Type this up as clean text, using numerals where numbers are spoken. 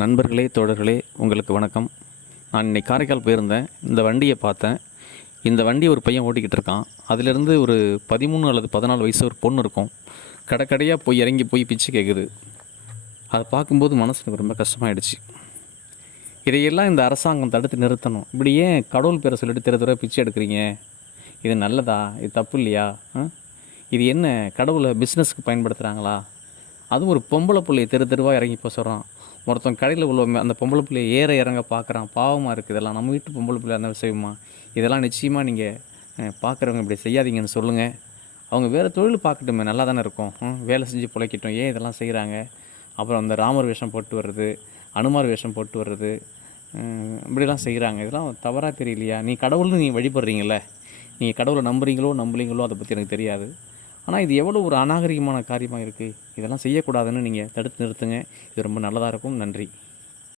நண்பர்களே, தோழர்களே, உங்களுக்கு வணக்கம். நான் இன்னைக்கு காரைக்கால் போயிருந்தேன். இந்த வண்டியை பார்த்தேன். இந்த வண்டியை ஒரு பையன் ஓட்டிக்கிட்டு இருக்கான். அதிலிருந்து ஒரு 13 அல்லது 14 வயசு ஒரு பொண்ணு இருக்கும். கடைக்கடையாக போய் இறங்கி போய் பிச்சை கேட்குது. அதை பார்க்கும்போது மனசு எனக்கு ரொம்ப கஷ்டமாயிடுச்சு. இதையெல்லாம் இந்த அரசாங்கம் தடுத்து நிறுத்தணும். இப்படி ஏன் கடவுள் பேரை சொல்லிட்டு தெரு தெருவா பிச்சை எடுக்கிறீங்க? இது நல்லதா? இது தப்பு இல்லையா? இது என்ன, கடவுளை பிஸ்னஸ்க்கு பயன்படுத்துகிறாங்களா? அதுவும் ஒரு பொம்பளை பிள்ளைய தெரு தெருவாக இறங்கி போக சொல்கிறான். ஒருத்தன் கடையில் உள்ள அந்த பொம்பளை பிள்ளைய ஏற இறங்க பார்க்குறான். பாவமாக இருக்குது. இதெல்லாம் நம்ம வீட்டு பொம்பளை பிள்ளை அந்த விஷயமா? இதெல்லாம் நிச்சயமாக நீங்கள் பார்க்குறவங்க இப்படி செய்யாதீங்கன்னு சொல்லுங்கள். அவங்க வேறு தொழில் பார்க்கட்டுமே, நல்லா தானே இருக்கும். வேலை செஞ்சு பிழைக்கட்டும். ஏன் இதெல்லாம் செய்கிறாங்க? அப்புறம் அந்த ராமர் வேஷம் போட்டு வர்றது, அனுமார் வேஷம் போட்டு வர்றது, இப்படிலாம் செய்கிறாங்க. இதெல்லாம் தவறாக தெரியலையா? நீ கடவுள்னு நீ வழிபடுறீங்களே, நீங்கள் கடவுளை நம்புறீங்களோ நம்புறீங்களோ அதை பற்றி எனக்கு தெரியாது. ஆனால் இது எவ்வளோ ஒரு அநாகரிகமான காரியமாக இருக்குது. இதெல்லாம் செய்யக்கூடாதுன்னு நீங்கள் தடுத்து நிறுத்துங்க. இது ரொம்ப நல்லதாக இருக்கும். நன்றி.